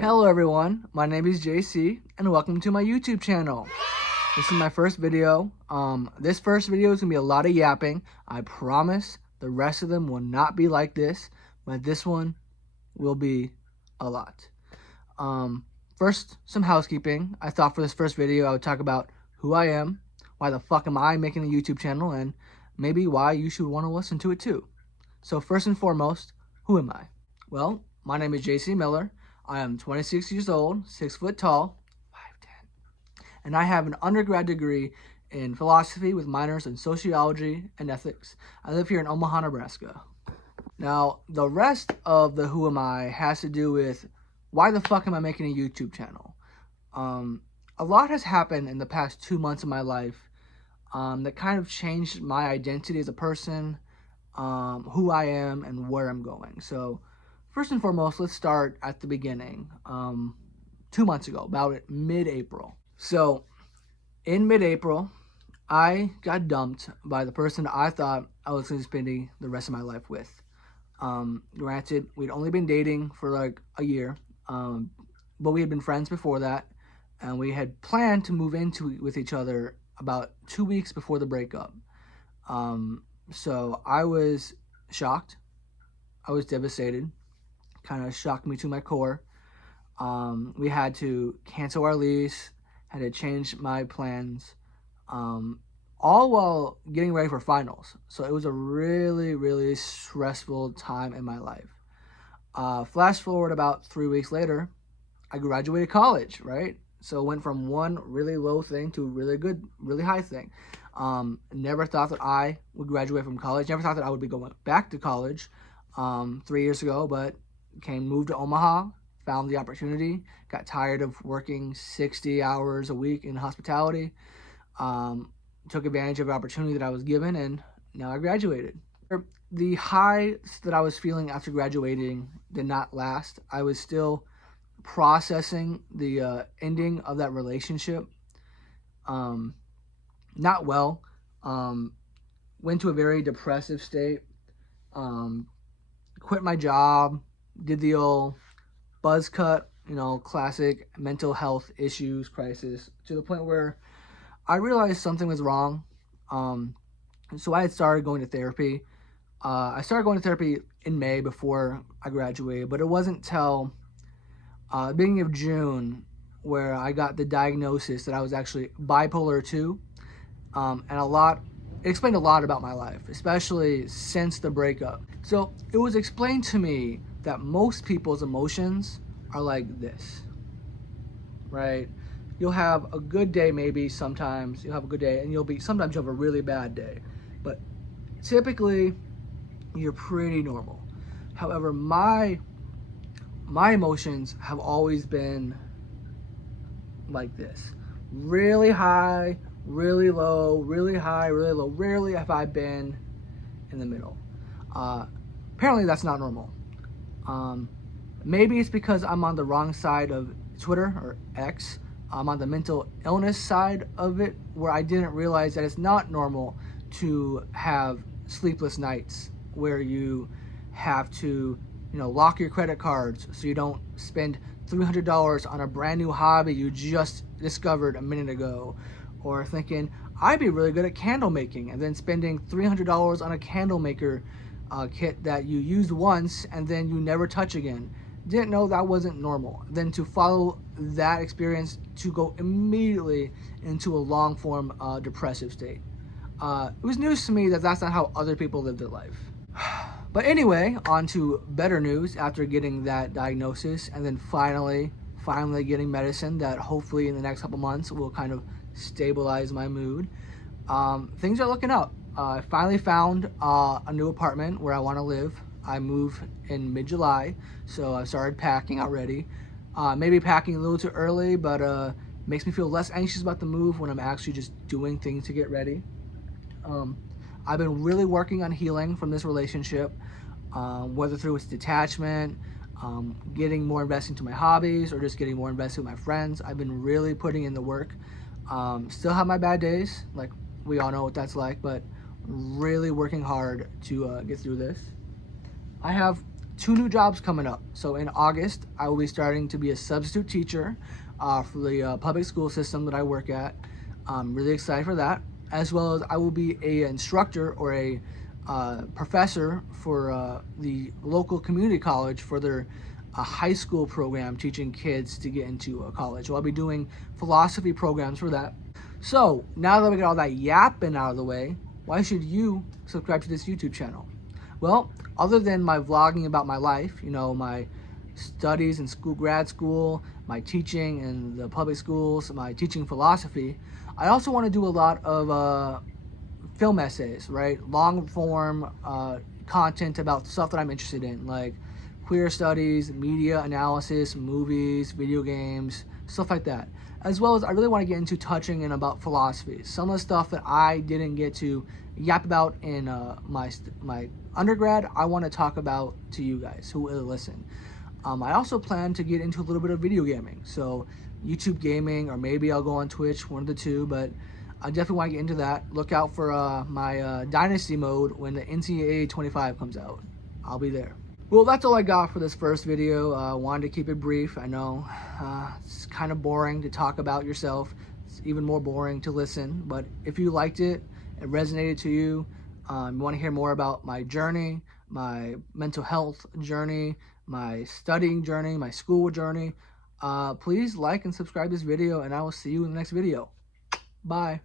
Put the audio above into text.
Hello everyone, my name is JC and welcome to my YouTube channel. This is my first video. This first video is going to be a lot of yapping. I promise the rest of them will not be like this, but this one will be a lot. First, some housekeeping. I thought for this first video I would talk about who I am, why the fuck am I making a YouTube channel, and maybe why you should want to listen to it too. So first and foremost, who am I? Well, my name is JC Miller. I am 26 years old, 6 foot tall, 5'10", and I have an undergrad degree in philosophy with minors in sociology and ethics. I live here in Omaha, Nebraska. Now, the rest of the who am I has to do with why the fuck am I making a YouTube channel? A lot has happened in the past 2 months of my life that kind of changed my identity as a person, who I am, and where I'm going. So, first and foremost, let's start at the beginning. 2 months ago, about mid-April. So, in mid-April, I got dumped by the person I thought I was going to spend the rest of my life with. Granted, we'd only been dating for like a year, but we had been friends before that, and we had planned to move into with each other about 2 weeks before the breakup. So I was shocked. I was devastated. Kind of shocked me to my core. We had to cancel our lease, had to change my plans, all while getting ready for finals. So it was a really, really stressful time in my life. Flash forward about 3 weeks later, I graduated college, right? So it went from one really low thing to a really good, really high thing. Never thought that I would graduate from college. Never thought that I would be going back to college 3 years ago, but moved to Omaha, found the opportunity, got tired of working 60 hours a week in hospitality, took advantage of the opportunity that I was given, and now I graduated. The highs that I was feeling after graduating did not last. I was still processing the ending of that relationship. Not well. Went to a very depressive state. Quit my job. Did the old buzz cut, classic mental health issues crisis, to the point where I realized something was wrong. So I had started going to therapy. I started going to therapy in May before I graduated, but it wasn't till the beginning of June where I got the diagnosis that I was actually bipolar 2. And it explained a lot about my life, especially since the breakup. So it was explained to me that most people's emotions are like this, right? You'll have a good day, maybe sometimes you'll have a good day, and sometimes you'll have a really bad day, but typically you're pretty normal. However, my emotions have always been like this: really high, really low, really high, really low. Rarely have I been in the middle. Apparently that's not normal. Maybe it's because I'm on the wrong side of Twitter or X. I'm on the mental illness side of it, where I didn't realize that it's not normal to have sleepless nights where you have to, lock your credit cards so you don't spend $300 on a brand new hobby you just discovered a minute ago, or thinking I'd be really good at candle making and then spending $300 on a candle maker kit that you used once and then you never touch again. Didn't know that wasn't normal. Then to follow that experience to go immediately into a long form depressive state. It was news to me that that's not how other people live their life. But anyway, on to better news after getting that diagnosis, and then finally getting medicine that hopefully in the next couple months will kind of stabilize my mood. Things are looking up. I finally found a new apartment where I want to live. I moved in mid-July, so I started packing already. Maybe packing a little too early, but makes me feel less anxious about the move when I'm actually just doing things to get ready. I've been really working on healing from this relationship, whether through its detachment, getting more invested into my hobbies, or just getting more invested with my friends. I've been really putting in the work. Still have my bad days, like we all know what that's like, but really working hard to get through this. I have 2 new jobs coming up. So in August, I will be starting to be a substitute teacher for the public school system that I work at. I'm really excited for that. As well as I will be an instructor or a professor for the local community college for their high school program, teaching kids to get into a college. So I'll be doing philosophy programs for that. So now that we got all that yapping out of the way, why should you subscribe to this YouTube channel? Well, other than my vlogging about my life, you know, my studies in school, grad school, my teaching in the public schools, my teaching philosophy, I also want to do a lot of film essays, right? Long form content about stuff that I'm interested in, like queer studies, media analysis, movies, video games, stuff like that. As well as I really want to get into touching in about philosophy. Some of the stuff that I didn't get to yap about in my undergrad, I want to talk about to you guys who will listen. I also plan to get into a little bit of video gaming, so YouTube gaming, or maybe I'll go on Twitch, one of the two, but I definitely want to get into that. Look out for my Dynasty mode when the NCAA 25 comes out. I'll be there. Well, that's all I got for this first video. Wanted to keep it brief. I know it's kind of boring to talk about yourself. It's even more boring to listen. But if you liked it, it resonated to you, you want to hear more about my journey, my mental health journey, my studying journey, my school journey, please like and subscribe this video, and I will see you in the next video. Bye.